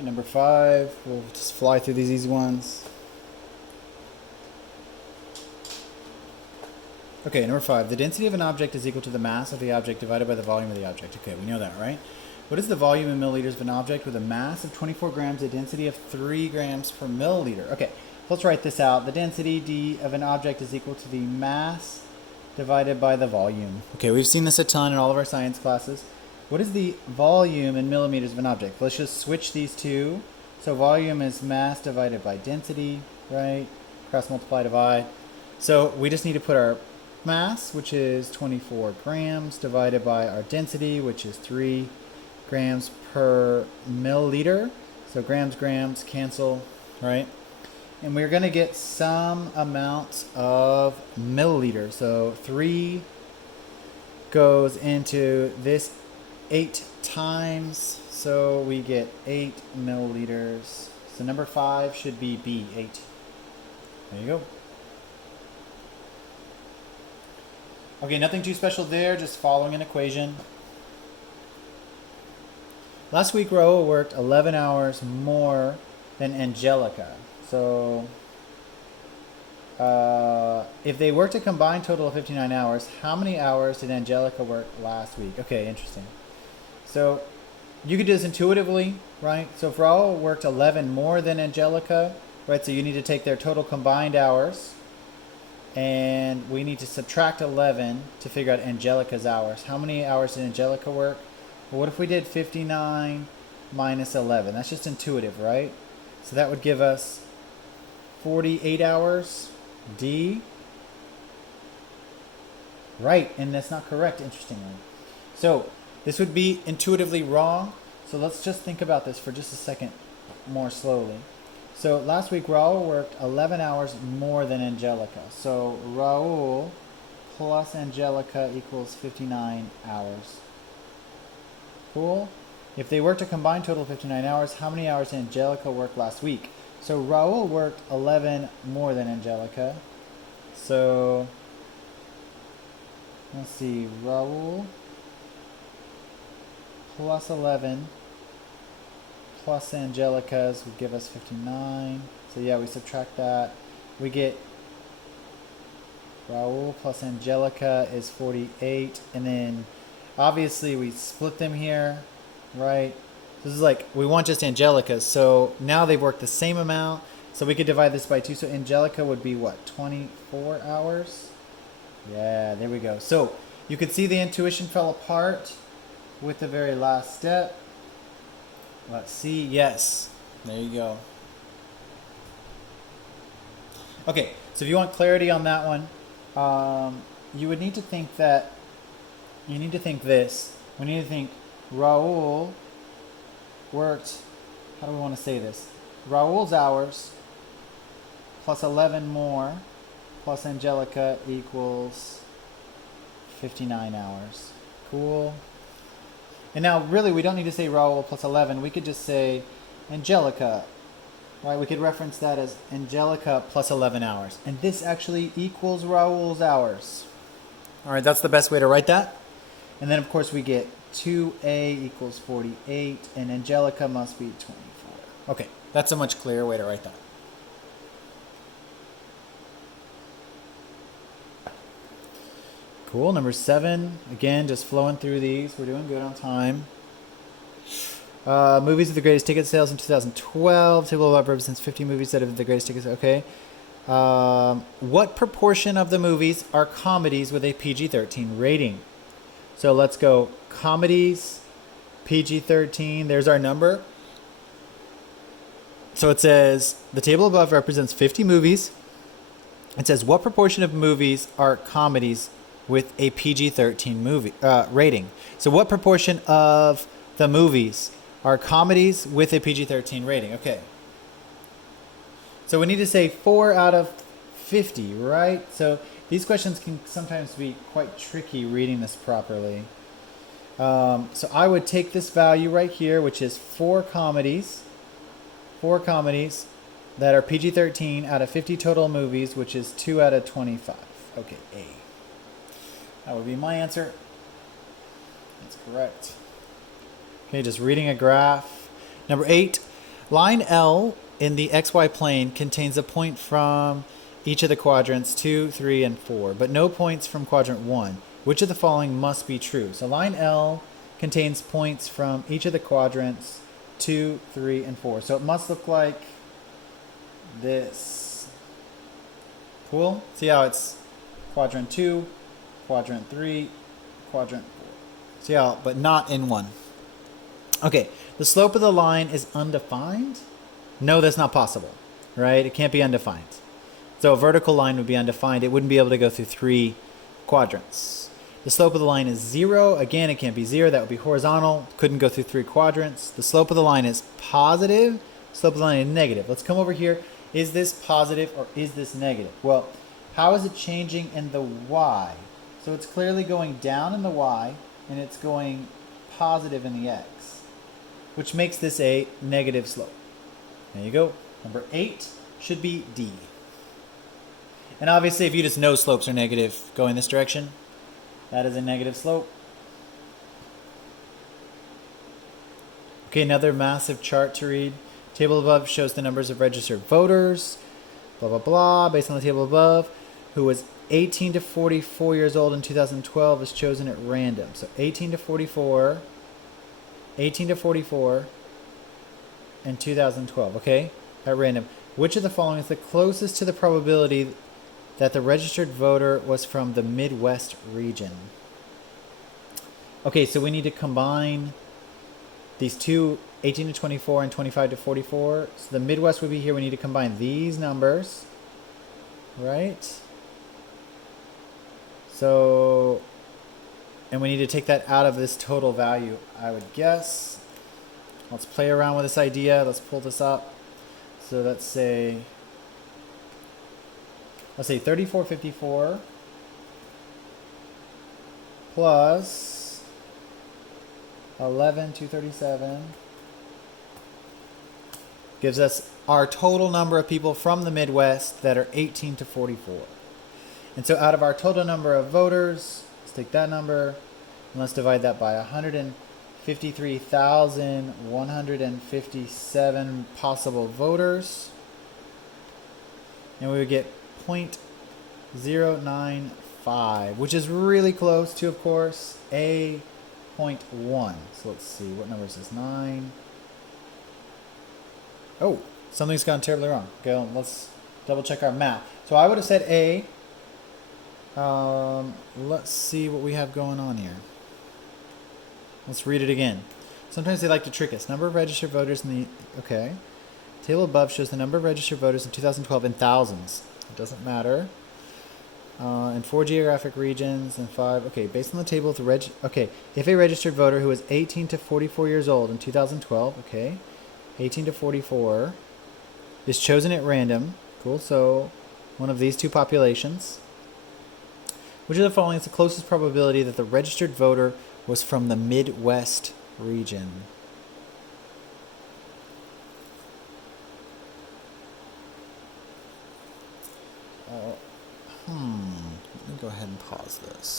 right, number 5. We'll just fly through these easy ones. Okay, number 5. The density of an object is equal to the mass of the object divided by the volume of the object. Okay, we know that, right? What is the volume in milliliters of an object with a mass of 24 grams, a density of 3 grams per milliliter? Okay, let's write this out. The density d of an object is equal to the mass divided by the volume. Okay, we've seen this a ton in all of our science classes. What is the volume in millimeters of an object? Let's just switch these two. So volume is mass divided by density, right? Cross multiply, divide. So we just need to put our mass, which is 24 grams, divided by our density, which is 3 grams per milliliter. So grams, grams, cancel, right? And we're going to get some amount of milliliters. So 3 goes into this 8 times. So we get 8 milliliters. So number 5 should be B, 8. There you go. Okay, nothing too special there, just following an equation. Last week, Raul worked 11 hours more than Angelica. So if they worked a combined total of 59 hours, how many hours did Angelica work last week? Okay, interesting. So you could do this intuitively, right? So if Raul worked 11 more than Angelica, right, so you need to take their total combined hours, and we need to subtract 11 to figure out Angelica's hours. How many hours did Angelica work? Well, what if we did 59 minus 11? That's just intuitive, right? So that would give us 48 hours, D. Right, and that's not correct, interestingly. So this would be intuitively wrong. So let's just think about this for just a second more slowly. So last week, Raul worked 11 hours more than Angelica. So Raul plus Angelica equals 59 hours. Cool? If they worked a combined total of 59 hours, how many hours did Angelica work last week? So Raul worked 11 more than Angelica. So let's see, Raul plus 11 plus Angelica's would give us 59. So yeah, we subtract that. We get Raul plus Angelica is 48. And then obviously we split them here, right? This is like, we want just Angelica's. So now they've worked the same amount. So we could divide this by 2. So Angelica would be what, 24 hours? Yeah, there we go. So you could see the intuition fell apart with the very last step. Let's see. Yes. There you go. Okay, so if you want clarity on that one, you would need to think that, you need to think this. We need to think Raul worked, how do we want to say this? Raul's hours plus 11 more plus Angelica equals 59 hours. Cool. And now, really, we don't need to say Raul plus 11. We could just say Angelica, right? We could reference that as Angelica plus 11 hours. And this actually equals Raul's hours. All right, that's the best way to write that. And then, of course, we get 2A equals 48, and Angelica must be 24. Okay, that's a much clearer way to write that. Cool. Number 7, again, just flowing through these. We're doing good on time. Movies with the greatest ticket sales in 2012. Table of represents 50 movies that have the greatest tickets. Okay. What proportion of the movies are comedies with a PG-13 rating? So let's go comedies, PG-13. There's our number. So it says the table above represents 50 movies. It says what proportion of movies are comedies with a PG-13 movie rating. So what proportion of the movies are comedies with a PG-13 rating? Okay. So we need to say 4 out of 50, right? So these questions can sometimes be quite tricky reading this properly. So I would take this value right here, which is 4 comedies that are PG-13 out of 50 total movies, which is 2 out of 25. Okay, A. That would be my answer. That's correct. Okay, just reading a graph. Number 8, Line L in the XY plane contains a point from each of the quadrants 2, 3, and 4, but no points from quadrant 1. Which of the following must be true? So line L contains points from each of the quadrants 2, 3, and 4. So it must look like this. Cool? See how it's quadrant 2, quadrant 3, quadrant 4. See how, but not in 1. Okay, the slope of the line is undefined? No, that's not possible, right? It can't be undefined. So a vertical line would be undefined. It wouldn't be able to go through 3 quadrants. The slope of the line is 0. Again, it can't be 0. That would be horizontal. Couldn't go through 3 quadrants. The slope of the line is positive. Slope of the line is negative. Let's come over here. Is this positive or is this negative? Well, how is it changing in the y? So it's clearly going down in the y, and it's going positive in the x, which makes this a negative slope. There you go. Number 8 should be D. And obviously, if you just know slopes are negative, go in this direction. That is a negative slope. Okay, another massive chart to read. Table above shows the numbers of registered voters. Blah, blah, blah. Based on the table above, who was 18 to 44 years old in 2012 is chosen at random. So 18 to 44, 18 to 44, and 2012, okay? At random. Which of the following is the closest to the probability that the registered voter was from the Midwest region? Okay, so we need to combine these two, 18 to 24 and 25 to 44. So the Midwest would be here. We need to combine these numbers, right? So, and we need to take that out of this total value, I would guess. Let's play around with this idea. Let's pull this up. So let's say 3454 plus 11237 gives us our total number of people from the Midwest that are 18 to 44. And so out of our total number of voters, let's take that number and let's divide that by 153,157 possible voters. And we would get 0.095, which is really close to, of course, a 0.1. So let's see, what number is this? 9. Oh, something's gone terribly wrong. Okay, let's double check our math. So I would have said A. Let's see what we have going on here. Let's read it again. Sometimes they like to trick us. Number of registered voters in the... Okay. Table above shows the number of registered voters in 2012 in thousands. It doesn't matter. In 4 geographic regions and 5... Okay, based on the table, okay, if a registered voter who was 18 to 44 years old in 2012, okay, 18 to 44, is chosen at random. Cool, so one of these two populations. Which of the following is the closest probability that the registered voter was from the Midwest region? Let me go ahead and pause this.